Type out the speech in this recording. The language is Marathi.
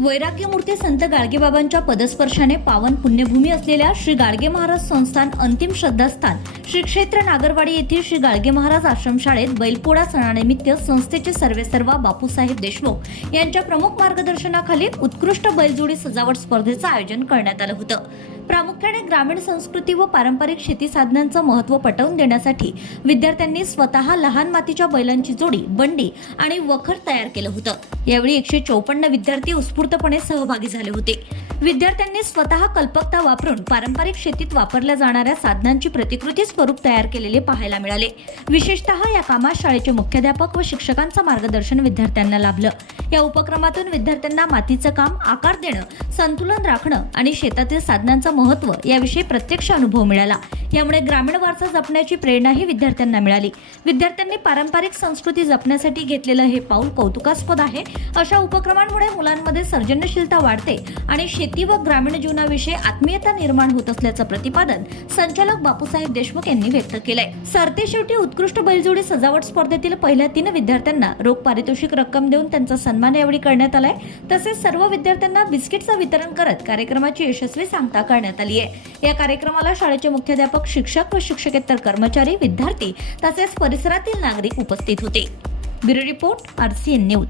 वैराग्यमूर्ती संत गाडगेबाबांच्या पदस्पर्शाने पावन पुण्यभूमी असलेल्या श्री गाडगे महाराज संस्थान अंतिम श्रद्धास्थान श्री क्षेत्र नागरवाडी येथील श्री गाडगे महाराज आश्रमशाळेत बैलपोळा सणानिमित्त संस्थेचे सर्वेसर्वा बापूसाहेब देशमुख यांच्या प्रमुख मार्गदर्शनाखाली उत्कृष्ट बैलजोडी सजावट स्पर्धेचं आयोजन करण्यात आलं होतं. प्रामुख्याने ग्रामीण संस्कृती व पारंपरिक शेती साधनांचं महत्त्व पटवून देण्यासाठी विद्यार्थ्यांनी स्वतः लहान मातीच्या बैलांची जोडी बंडी आणि वखर तयार केलं होतं. यावेळी एकशे चौपन्न विद्यार्थी उत्स्फूर्तपणे सहभागी झाले होते. विद्यार्थ्यांनी स्वतः कल्पकता वापरून पारंपरिक शेतीत वापरल्या जाणाऱ्या साधनांची प्रतिकृती स्वरूप तयार केलेले पाहायला मिळाले. विशेषतः या कामात शाळेचे मुख्याध्यापक व शिक्षकांचं मार्गदर्शन विद्यार्थ्यांना लाभलं. या उपक्रमातून विद्यार्थ्यांना मातीचं काम आकार देणं संतुलन राखणं आणि शेतातील साधनांचं महत्त्व याविषयी प्रत्यक्ष अनुभव मिळाला. यामुळे ग्रामीण वारसा जपण्याची प्रेरणाही विद्यार्थ्यांना मिळाली. विद्यार्थ्यांनी पारंपरिक संस्कृती जपण्यासाठी घेतलेलं हे पाऊल कौतुकास्पद आहे. अशा उपक्रमांमुळे मुलांमध्ये सर्जनशीलता वाढते आणि शेती व ग्रामीण जीवनाविषयी आत्मीयता निर्माण होत असल्याचं प्रतिपादन संचालक बापूसाहेब देशमुख यांनी व्यक्त केलंय. सरते शेवटी उत्कृष्ट बैलजोडी सजावट स्पर्धेतील पहिल्या तीन विद्यार्थ्यांना रोख पारितोषिक रक्कम देऊन त्यांचा सन्मान यावेळी करण्यात आलाय. तसेच सर्व विद्यार्थ्यांना बिस्किटचं वितरण करत कार्यक्रमाची यशस्वी सांगता करण्यात आली आहे या कार्यक्रमाला शाळेचे मुख्याध्यापक शिक्षक व शिक्षकेतर कर्मचारी विद्यार्थी तसेच परिसरातील नागरिक उपस्थित होते. Bureau report RCN news.